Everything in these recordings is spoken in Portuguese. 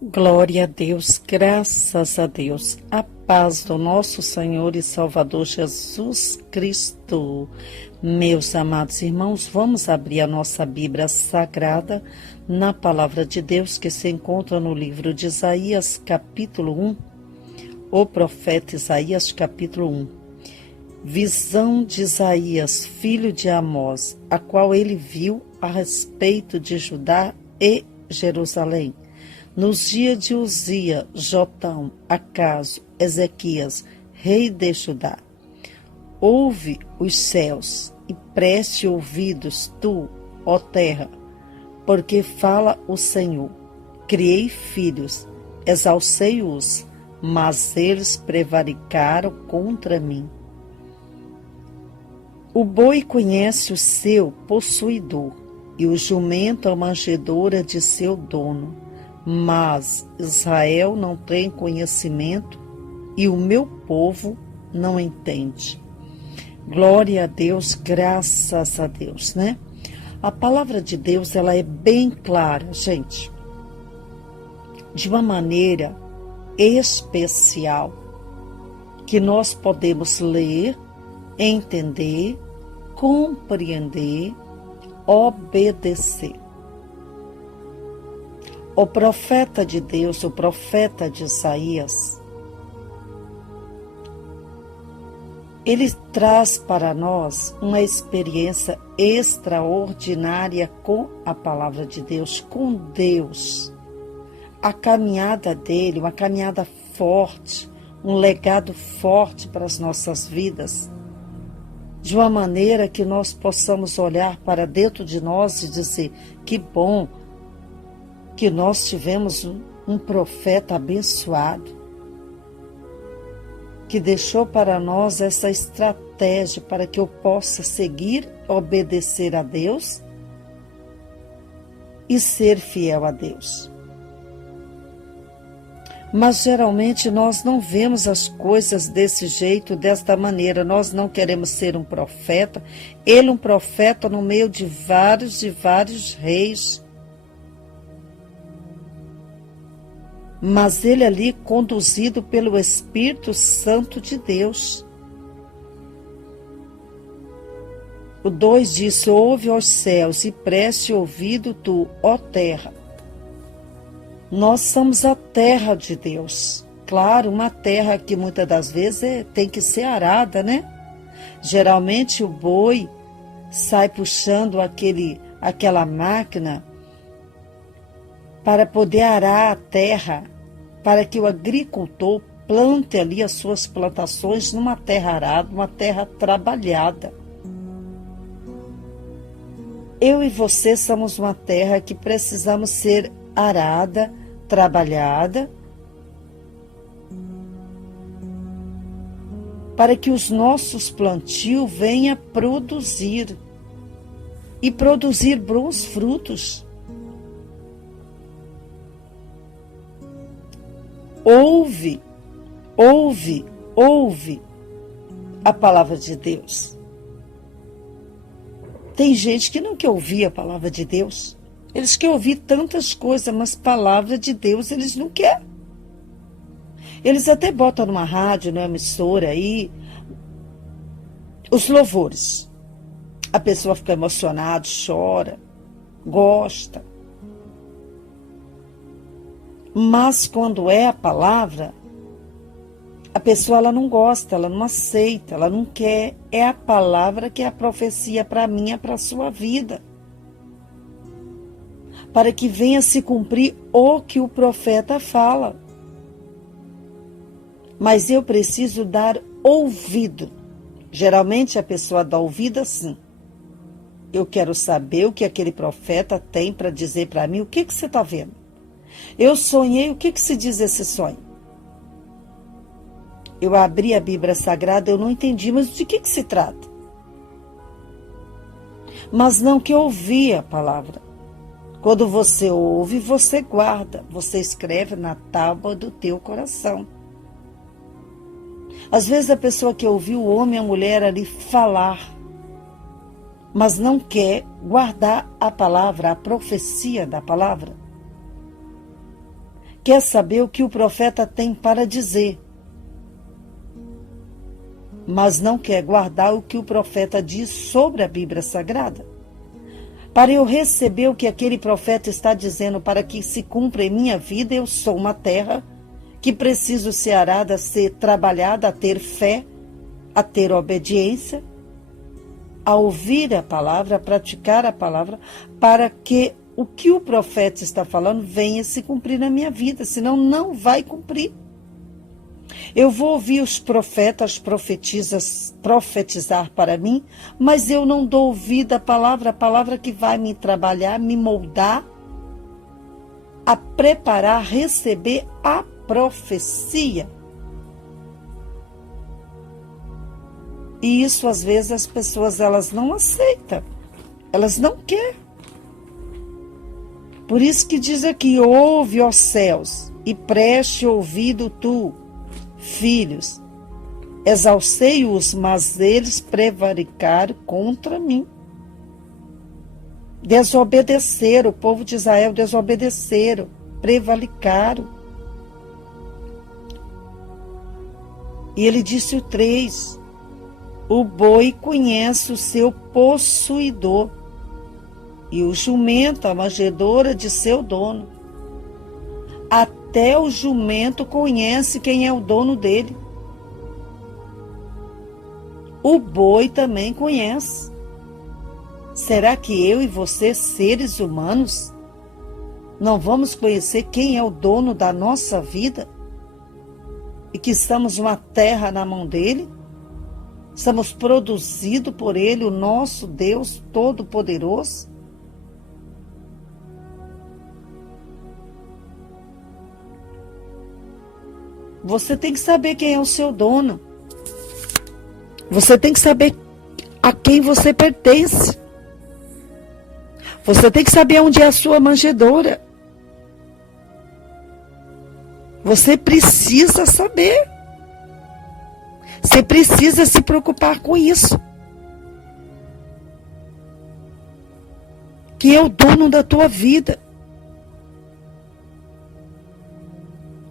Glória a Deus, graças a Deus, a paz do nosso Senhor e Salvador Jesus Cristo. Meus amados irmãos, vamos abrir a nossa Bíblia Sagrada na Palavra de Deus que se encontra no livro de Isaías, capítulo 1, o profeta Isaías, capítulo 1. Visão de Isaías, filho de Amós, a qual ele viu a respeito de Judá e Jerusalém. Nos dias de Uzia, Jotão, Acaso, Ezequias, rei de Judá. Ouve os céus e preste ouvidos tu, ó terra, porque fala o Senhor. Criei filhos, exalcei-os, mas eles prevaricaram contra mim. O boi conhece o seu possuidor, e o jumento a manjedoura de seu dono. Mas Israel não tem conhecimento e o meu povo não entende. Glória a Deus, graças a Deus, né? A palavra de Deus, ela é bem clara, gente. De uma maneira especial, que nós podemos ler, entender, compreender, obedecer. O profeta de Deus, o profeta de Isaías, ele traz para nós uma experiência extraordinária com a palavra de Deus, com Deus. A caminhada dele, uma caminhada forte, um legado forte para as nossas vidas, de uma maneira que nós possamos olhar para dentro de nós e dizer, que bom que nós tivemos um profeta abençoado, que deixou para nós essa estratégia para que eu possa seguir, obedecer a Deus e ser fiel a Deus. Mas geralmente nós não vemos as coisas desse jeito, desta maneira. Nós não queremos ser um profeta, ele um profeta no meio de vários reis. Mas ele ali conduzido pelo Espírito Santo de Deus. O 2 diz, ouve aos céus e preste ouvido tu, ó terra. Nós somos a terra de Deus. Claro, uma terra que muitas das vezes tem que ser arada, né? Geralmente o boi sai puxando aquela máquina para poder arar a terra, para que o agricultor plante ali as suas plantações numa terra arada, uma terra trabalhada. Eu e você somos uma terra que precisamos ser arada, trabalhada, para que os nossos plantios venham produzir e produzir bons frutos. Ouve a palavra de Deus. Tem gente que não quer ouvir a palavra de Deus. Eles querem ouvir tantas coisas, mas palavra de Deus eles não querem. Eles até botam numa rádio, numa emissora aí, os louvores. A pessoa fica emocionada, chora, gosta. Mas quando é a palavra, a pessoa ela não gosta, ela não aceita, ela não quer. É a palavra que é a profecia para mim, para a sua vida. Para que venha se cumprir o que o profeta fala. Mas eu preciso dar ouvido. Geralmente a pessoa dá ouvido assim. Eu quero saber o que aquele profeta tem para dizer para mim. O que você está vendo? Eu sonhei, o que se diz esse sonho? Eu abri a Bíblia Sagrada, eu não entendi, mas de que se trata? Mas não que eu ouvi a palavra. Quando você ouve, você guarda, você escreve na tábua do teu coração. Às vezes a pessoa que ouviu o homem e a mulher ali falar, mas não quer guardar a palavra, a profecia da palavra. quer saber o que o profeta tem para dizer, mas não quer guardar o que o profeta diz sobre a Bíblia Sagrada. Para eu receber o que aquele profeta está dizendo para que se cumpra em minha vida, eu sou uma terra que preciso ser arada, ser trabalhada, a ter fé, a ter obediência, a ouvir a palavra, a praticar a palavra, para que o que o profeta está falando venha se cumprir na minha vida, senão não vai cumprir. Eu vou ouvir os profetas, profetizar para mim, mas eu não dou ouvido à palavra, a palavra que vai me trabalhar, me moldar, a preparar, receber a profecia. E isso, às vezes, as pessoas elas não aceitam, elas não querem. Por isso que diz aqui, ouve, ó céus, e preste ouvido tu, filhos. Exalcei-os, mas eles prevaricaram contra mim. Desobedeceram, o povo de Israel desobedeceram, prevaricaram. E ele disse o 3, o boi conhece o seu possuidor, e o jumento a manjedoura de seu dono. Até o jumento conhece quem é o dono dele. O boi também conhece. Será que eu e você, seres humanos, não vamos conhecer quem é o dono da nossa vida? E que estamos uma terra na mão dele? Somos produzidos por ele, o nosso Deus Todo-Poderoso? Você tem que saber quem é o seu dono. Você tem que saber a quem você pertence. Você tem que saber onde é a sua manjedoura. Você precisa saber. Você precisa se preocupar com isso. Que é o dono da tua vida.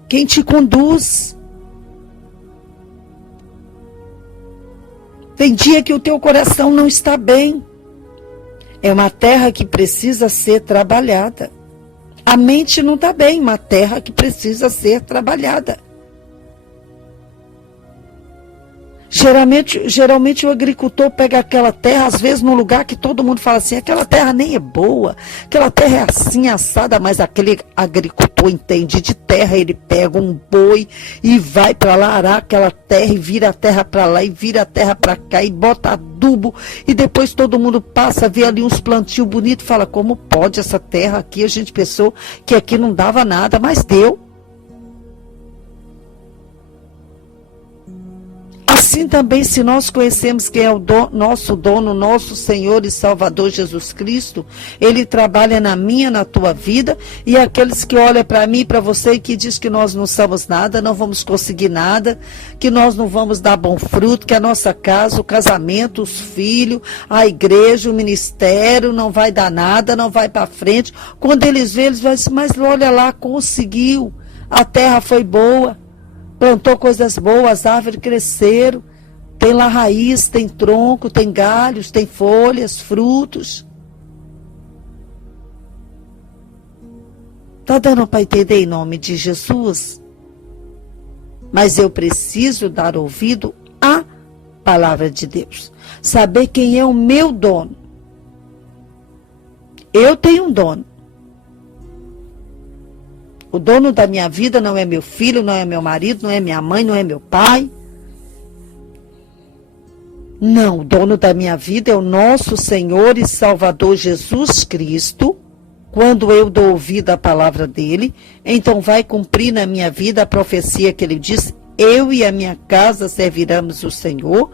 Quem te conduz. Tem dia que o teu coração não está bem. É uma terra que precisa ser trabalhada. A mente não está bem, uma terra que precisa ser trabalhada. Geralmente o agricultor pega aquela terra, às vezes num lugar que todo mundo fala assim, aquela terra nem é boa, aquela terra é assim assada, mas aquele agricultor entende de terra, ele pega um boi e vai para lá arar aquela terra e vira a terra para lá e vira a terra para cá e bota adubo e depois todo mundo passa, vê ali uns plantios bonitos e fala, como pode essa terra aqui, a gente pensou que aqui não dava nada, mas deu. Assim também, se nós conhecemos quem é o nosso dono, nosso Senhor e Salvador Jesus Cristo, Ele trabalha na minha, na tua vida, e aqueles que olham para mim e para você e que diz que nós não somos nada, não vamos conseguir nada, que nós não vamos dar bom fruto, que a nossa casa, o casamento, os filhos, a igreja, o ministério não vai dar nada, não vai para frente. Quando eles veem, eles vão dizer, mas olha lá, conseguiu, a terra foi boa. Plantou coisas boas, as árvores cresceram, tem lá raiz, tem tronco, tem galhos, tem folhas, frutos. Está dando para entender em nome de Jesus? Mas eu preciso dar ouvido à palavra de Deus. Saber quem é o meu dono. Eu tenho um dono. O dono da minha vida não é meu filho, não é meu marido, não é minha mãe, não é meu pai. Não, o dono da minha vida é o nosso Senhor e Salvador Jesus Cristo. Quando eu dou ouvido à palavra dele, então vai cumprir na minha vida a profecia que ele diz, eu e a minha casa serviremos o Senhor.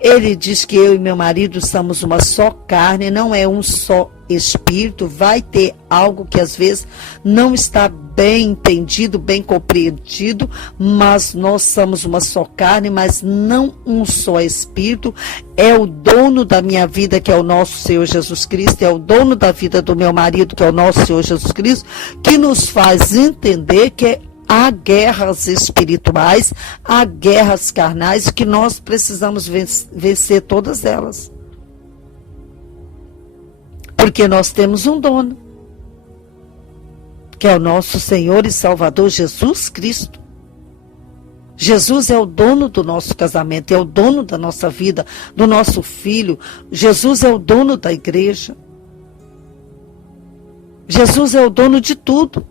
Ele diz que eu e meu marido somos uma só carne, não é um só espírito. Vai ter algo que às vezes não está bem entendido, bem compreendido, mas nós somos uma só carne, mas não um só espírito. É o dono da minha vida, que é o nosso Senhor Jesus Cristo, é o dono da vida do meu marido, que é o nosso Senhor Jesus Cristo, que nos faz entender que há guerras espirituais, há guerras carnais, que nós precisamos vencer todas elas. Porque nós temos um dono, que é o nosso Senhor e Salvador Jesus Cristo. Jesus é o dono do nosso casamento, é o dono da nossa vida, do nosso filho. Jesus é o dono da igreja. Jesus é o dono de tudo.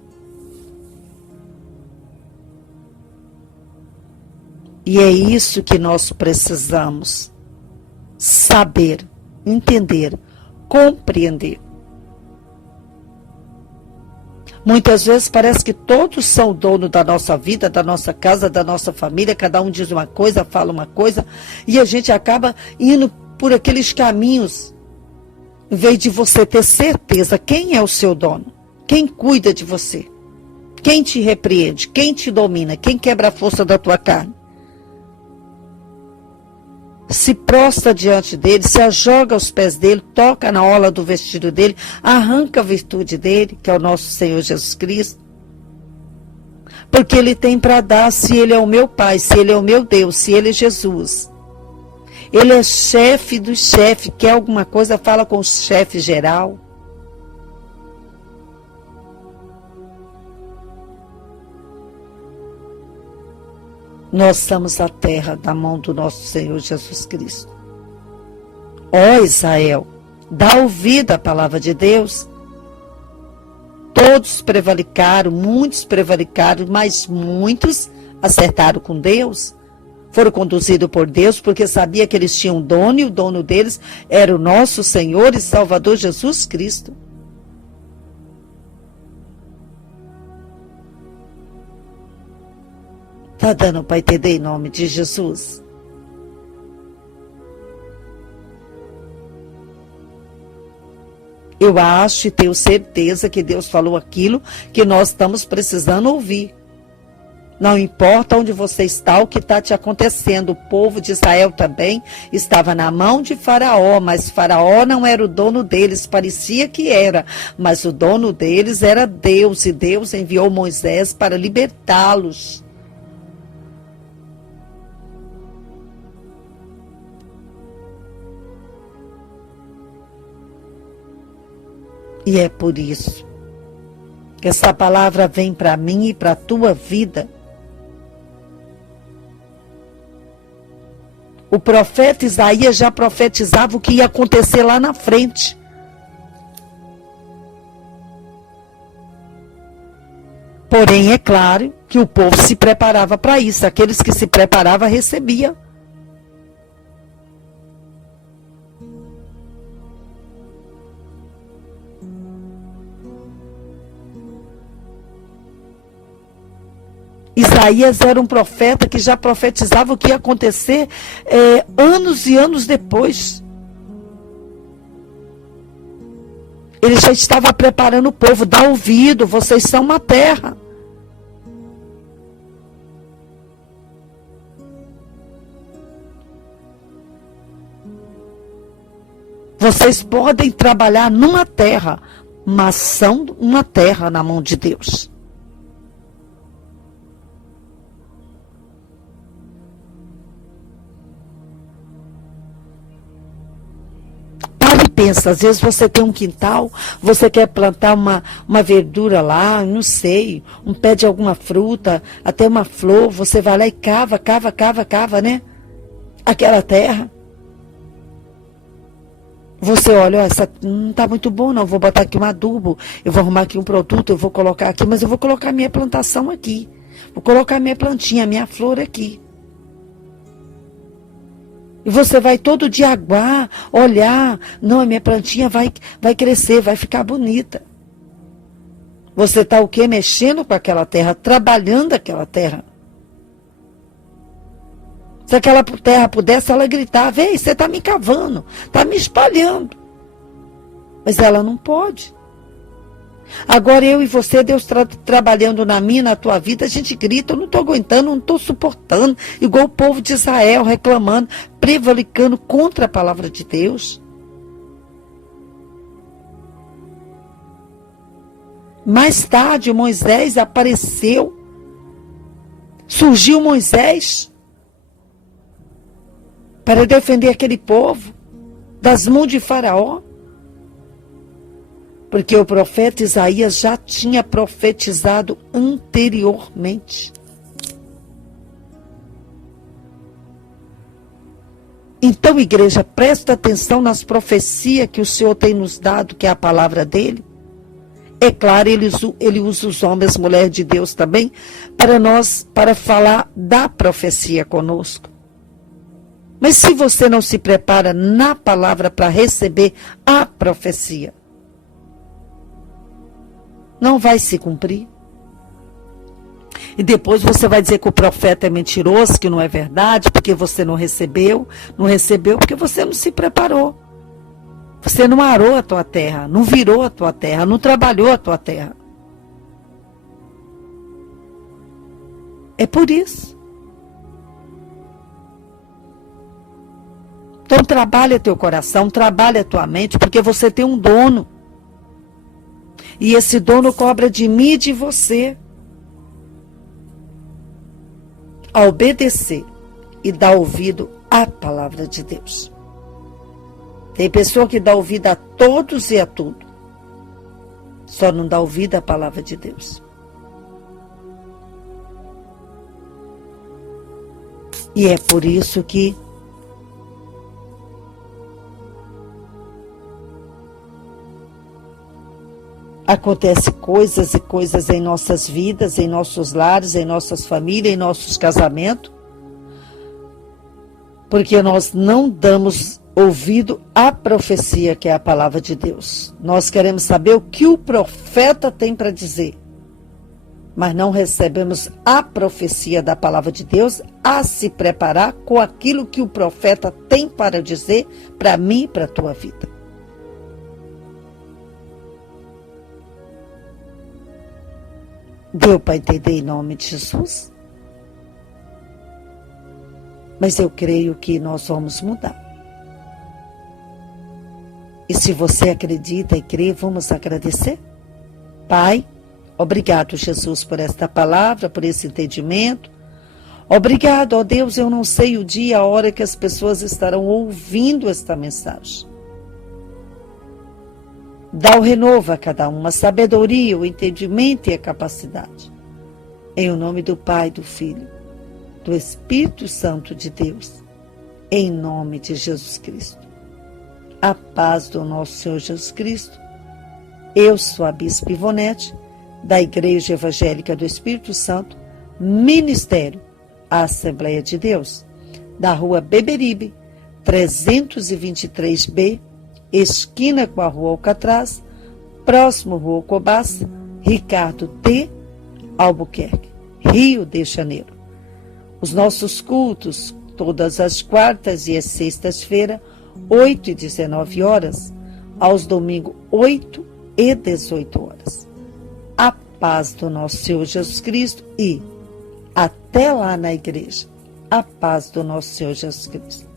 E é isso que nós precisamos saber, entender, compreender. Muitas vezes parece que todos são dono da nossa vida, da nossa casa, da nossa família, cada um diz uma coisa, fala uma coisa, e a gente acaba indo por aqueles caminhos, em vez de você ter certeza quem é o seu dono, quem cuida de você, quem te repreende, quem te domina, quem quebra a força da tua carne. Se prostra diante dele, se ajoga aos pés dele, toca na orla do vestido dele, arranca a virtude dele, que é o nosso Senhor Jesus Cristo. Porque ele tem para dar, se ele é o meu Pai, se ele é o meu Deus, se ele é Jesus. Ele é chefe do chefe, quer alguma coisa, fala com o chefe geral. Nós somos a terra da mão do nosso Senhor Jesus Cristo. Ó Israel, dá ouvido à palavra de Deus. Todos prevaricaram, muitos prevaricaram, mas muitos acertaram com Deus. Foram conduzidos por Deus, porque sabia que eles tinham um dono, e o dono deles era o nosso Senhor e Salvador Jesus Cristo. Está dando para entender em nome de Jesus? Eu acho e tenho certeza que Deus falou aquilo que nós estamos precisando ouvir. Não importa onde você está, o que está te acontecendo. O povo de Israel também estava na mão de Faraó, mas Faraó não era o dono deles, parecia que era. Mas o dono deles era Deus, e Deus enviou Moisés para libertá-los. E é por isso que essa palavra vem para mim e para a tua vida. O profeta Isaías já profetizava o que ia acontecer lá na frente. Porém, é claro que o povo se preparava para isso. Aqueles que se preparavam recebiam. Isaías era um profeta que já profetizava o que ia acontecer anos e anos depois. Ele já estava preparando o povo. Dá ouvido, vocês são uma terra. Vocês podem trabalhar numa terra, mas são uma terra na mão de Deus. Pensa, às vezes você tem um quintal, você quer plantar uma verdura lá, não sei, um pé de alguma fruta, até uma flor, você vai lá e cava, né? Aquela terra. Você olha, ó, essa não está muito bom não, vou botar aqui um adubo, eu vou arrumar aqui um produto, eu vou colocar aqui, mas eu vou colocar minha plantação aqui, vou colocar minha plantinha, minha flor aqui. E você vai todo dia aguar, olhar, não, a minha plantinha vai crescer, vai ficar bonita. Você está o quê? Mexendo com aquela terra, trabalhando aquela terra. Se aquela terra pudesse, ela gritava: ei, você está me cavando, está me espalhando. Mas ela não pode. Agora eu e você, Deus trabalhando na minha, na tua vida, a gente grita: eu não estou aguentando, não estou suportando. Igual o povo de Israel reclamando, prevaricando contra a palavra de Deus. Mais tarde, Moisés apareceu. Surgiu Moisés para defender aquele povo das mãos de Faraó. Porque o profeta Isaías já tinha profetizado anteriormente. Então, igreja, presta atenção nas profecias que o Senhor tem nos dado, que é a palavra dele. É claro, ele usa os homens, mulheres de Deus também, para falar da profecia conosco. Mas se você não se prepara na palavra para receber a profecia, não vai se cumprir. E depois você vai dizer que o profeta é mentiroso, que não é verdade, porque você não recebeu porque você não se preparou. Você não arou a tua terra, não virou a tua terra, não trabalhou a tua terra. É por isso. Então trabalha teu coração, trabalha a tua mente, porque você tem um dono. E esse dono cobra de mim e de você. A obedecer e dar ouvido à palavra de Deus. Tem pessoa que dá ouvido a todos e a tudo. Só não dá ouvido à palavra de Deus. E é por isso que acontece coisas e coisas em nossas vidas, em nossos lares, em nossas famílias, em nossos casamentos, porque nós não damos ouvido à profecia, que é a palavra de Deus. Nós queremos saber o que o profeta tem para dizer, mas não recebemos a profecia da palavra de Deus a se preparar com aquilo que o profeta tem para dizer para mim e para a tua vida. Deu para entender em nome de Jesus? Mas eu creio que nós vamos mudar. E se você acredita e crê, vamos agradecer? Pai, obrigado, Jesus, por esta palavra, por esse entendimento. Obrigado, ó Deus, eu não sei o dia, a hora que as pessoas estarão ouvindo esta mensagem. Dá o renovo a cada um, a sabedoria, o entendimento e a capacidade. Em o nome do Pai, do Filho, do Espírito Santo de Deus. Em nome de Jesus Cristo. A paz do nosso Senhor Jesus Cristo. Eu sou a Bispa Ivonete, da Igreja Evangélica do Espírito Santo, Ministério Assembleia de Deus, da Rua Beberibe, 323B, esquina com a Rua Alcatraz, próximo Rua Cobaça, Ricardo T. Albuquerque, Rio de Janeiro. Os nossos cultos, todas as quartas e as sextas-feiras, 8 e 19 horas, aos domingos, 8 e 18 horas. A paz do nosso Senhor Jesus Cristo e até lá na igreja, a paz do nosso Senhor Jesus Cristo.